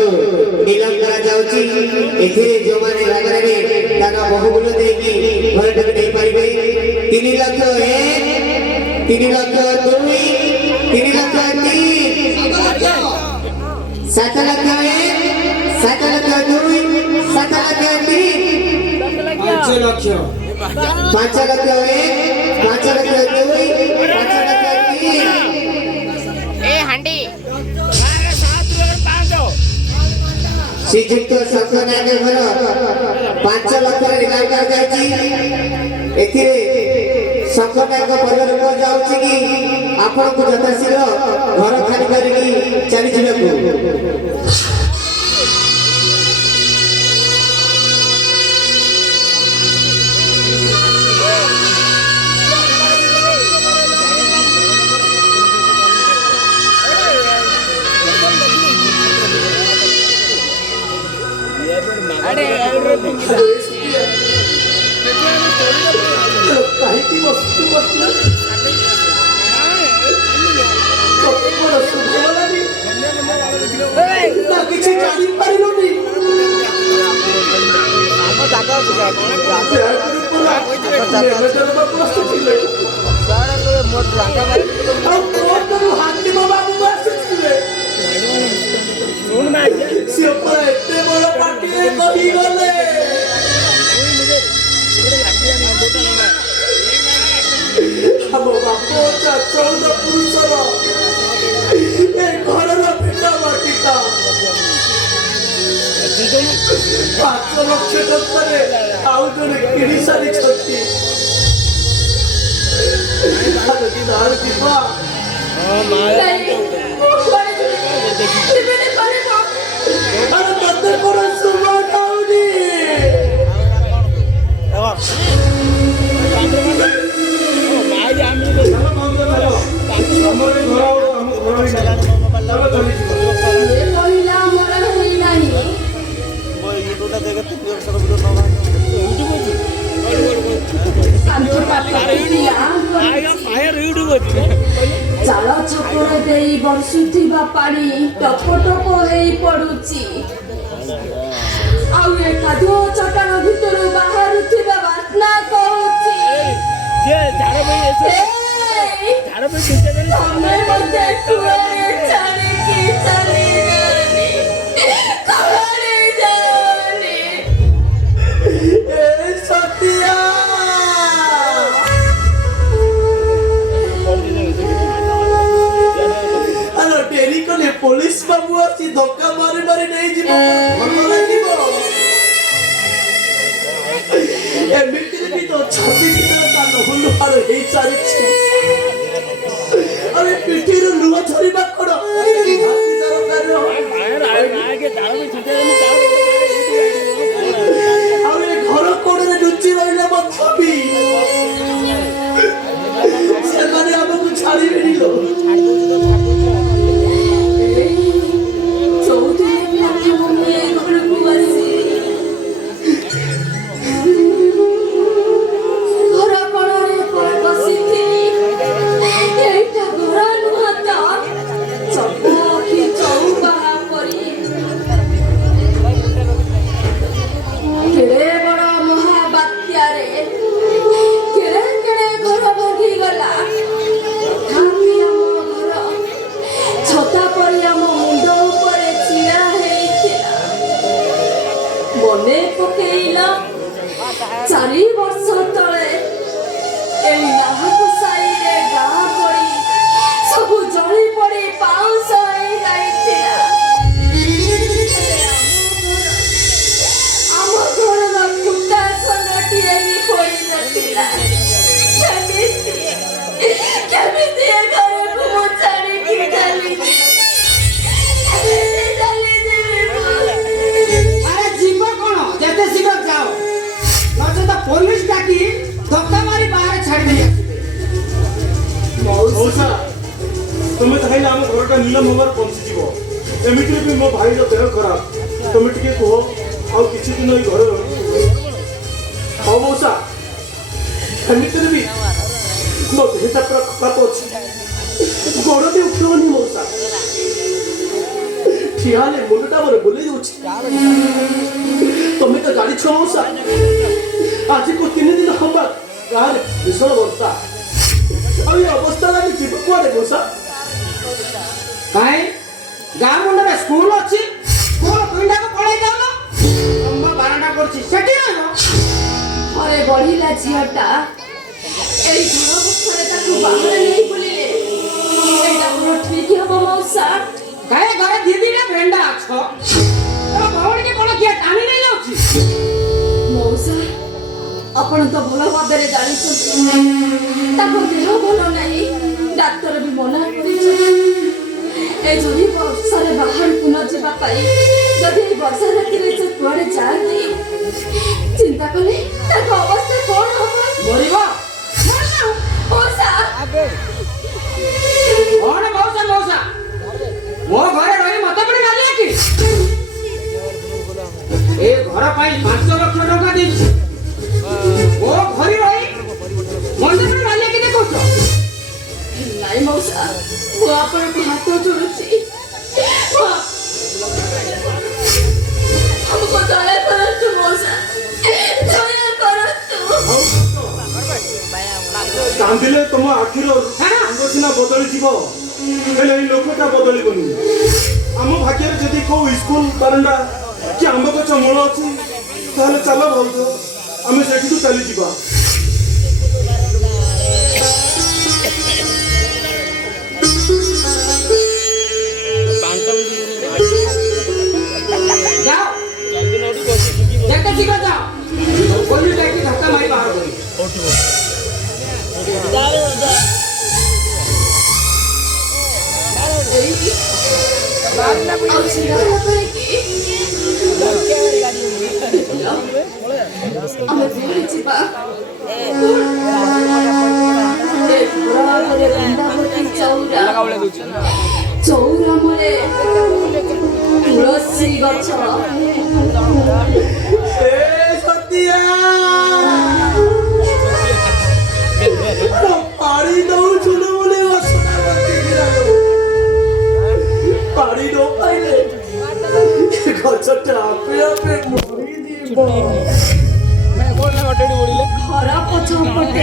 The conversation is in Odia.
को नीलाम करा जाउची एथिरे जो माने लागरे ताका बहुमूल्य देकी घर ढक नहीं पाइबे 3 लाख 1 3 लाख 2 3 लाख 3 7 लाख 1 7 लाख 2 7 लाख 3 5 लाख 5 लाख 1 5 लाख 2 5 लाख 3 ए हांडी श्रीजुक्त सत्यनारायण घर 5 लाख नीलाम कर जायची एथिरे संकटाक परिवार को जाउची कि आपण को यथाशीघ्र घर खाली करिकी चली जिବାକୁ चाल छपर दे बरसुथिबा पानी टप टप हेई पडुची आउ ए कादो चटाण भितर बाहरुथिबा वासना कहूची जे झाड़ में ऐसे झाड़ में किसे करे सामने मते कुआरे छाने की चली जानी कहारे जानी ए सतिया पुलिस बाबू आसी धक्का मारी मारी नहीं जीव भलो लागिबो एमिति भी तो छाती भीतर ता नहुल पार हेई सारिछि अरे पिठीर लुआ झरिबा कोड हाथी दरकार बाहर आगे दाळ में छुटे अरे घर कोडरे लुचि रहिला म छबी से माने हमकु छाड़ी बिलो चारि वर्ष तले एई नाहक साइरे गाँ पड़ी सब जली पड़ी पाउस होई जाइतिला आम घर ना कुत्ता खनटी एई पड़ी नथिला केमिति घर को छाड़ी की चली पुलिस डाकी धक्का मारी बाहर छाड़ दे मौसा तुम चाहे आम घरटा नीलम हमार पहुंची जीवो एमिति भी मो भाई देह खराब तुम टिके कह आ किछि दिन ई घर हां मौसा एमिति भी मो देहटा पूरा खराब अछि गोड़ दे उठोनी मौसा ଠିଆ ହେଲେ ମୁଣ୍ଡଟା ମୋର ବୁଲେଇ ଯାଉଛି। ତମେ ତ ଜାଣିଛ ମଉସା ଆଜିକୁ 3 ଦିନ ହବ ଗାଁରେ ଭୀଷଣ ବର୍ଷା। ଆଉ ଏ ଅବସ୍ଥାରେ ଆମେ ଯିବୁ କୁଆଡେ ମଉସା? କାଇଁ ଗାଁ ମୁଣ୍ଡରେ ସ୍କୁଲ ଅଛି, ସ୍କୁଲ ପିଣ୍ଡାକୁ ପଳେଇ ଯାଉନ। ତମ ବାରଣ୍ଡା କରୁଛି ସେଠି ରହିବ। ଘରେ ବଢିଲା ଝିଅଟା ଏଇ ଝଡ଼ ବର୍ଷାରେ ତାକୁ ବାହାରେ ନେଇ ବୁଲିଲେ ଏଇଟା ପୁରା ଠିକ ହବ ମଉସା? କାଇଁ ଘରେ ଦିଦିଟା ଭେଣ୍ଡା ଅଛ, ତମ ଭଉଣୀକି କଣ କିଏ ଟାଣି ନେଇ ଯାଉଛି? ମଉସା ଆପଣ ତ ଭଲ ଭାବରେ ଜାଣିଛନ୍ତି ତାଙ୍କ ଦେହ ଭଲ ନାହିଁ, ଡାକ୍ତର ବି ମନା କରିଛନ୍ତି ଏ ଯଦି ବର୍ଷାରେ ବାହାରକୁ ନ ଯିବା ପାଇଁ। ଯଦି ଏଇ ବର୍ଷା ରାତିରେ ସେ କୁଆଡେ ଯାଆନ୍ତି ଚିନ୍ତା କଲେ ତାଙ୍କ ଅବସ୍ଥା କଣ ହବ? ମରିବ। ମଉସା କଣ ମଉସା ମଉସା ମୋ ଘରେ ରହି ମତେ ପୁଣି ଗାଲିଆ କି? ଏ ଘର ପାଇଁ 5 ଲକ୍ଷ ଟଙ୍କା ଦେଇଛି, ମୋ ଘରେ ରହି ମତେ ପୁଣି ଗାଲିଆ କି ଦେଖଉଛ? ନାଇଁ ମଉସା ମୁଁ ଆପଣଙ୍କୁ ହାତ ଯୋଡୁଛି, ଆମକୁ ଦୟା କରନ୍ତୁ ମଉସା, ଦୟା କରନ୍ତୁ। କାନ୍ଦିଲେ ତମ ଆଖିର ରଙ୍ଗ ସିନା ବଦଳିଯିବ, ହେଲେ ଏଇ ଲୋକଟା ବଦଳିବନି। ଆମ ଭାଗ୍ୟରେ ଯଦି କୋଉ ସ୍କୁଲ ବାରଣ୍ଡା କି ଆମ୍ବ ଗଛ ମୂଳ ଅଛି ତାହେଲେ ଚାଲ ଭାଉଜ ଆମେ ସେଠିକୁ ଚାଲିଯିବା। ଯାଅ ଯେତେ ଶୀଘ୍ର ଯାଅ, ପୋଲିସ ଯାଇକି ଧକ୍କା ମାରି ବାହାର କରି। ଆଉ ଛିଡ଼ା ହେବା ପାଇଁ କି ଆମେ ପୁରୀ ଯିବା। ଚଉରା ମୂଳେ ତୁଳସୀ ଗଛ ପାଣି ଦଉଛୁ ବୋଲି ପାଣି ନ ପାଇଲେ ଗଛଟା ଆପେ ଆପେ ମରିଯିବ। ଘର ପଛ ପଟେ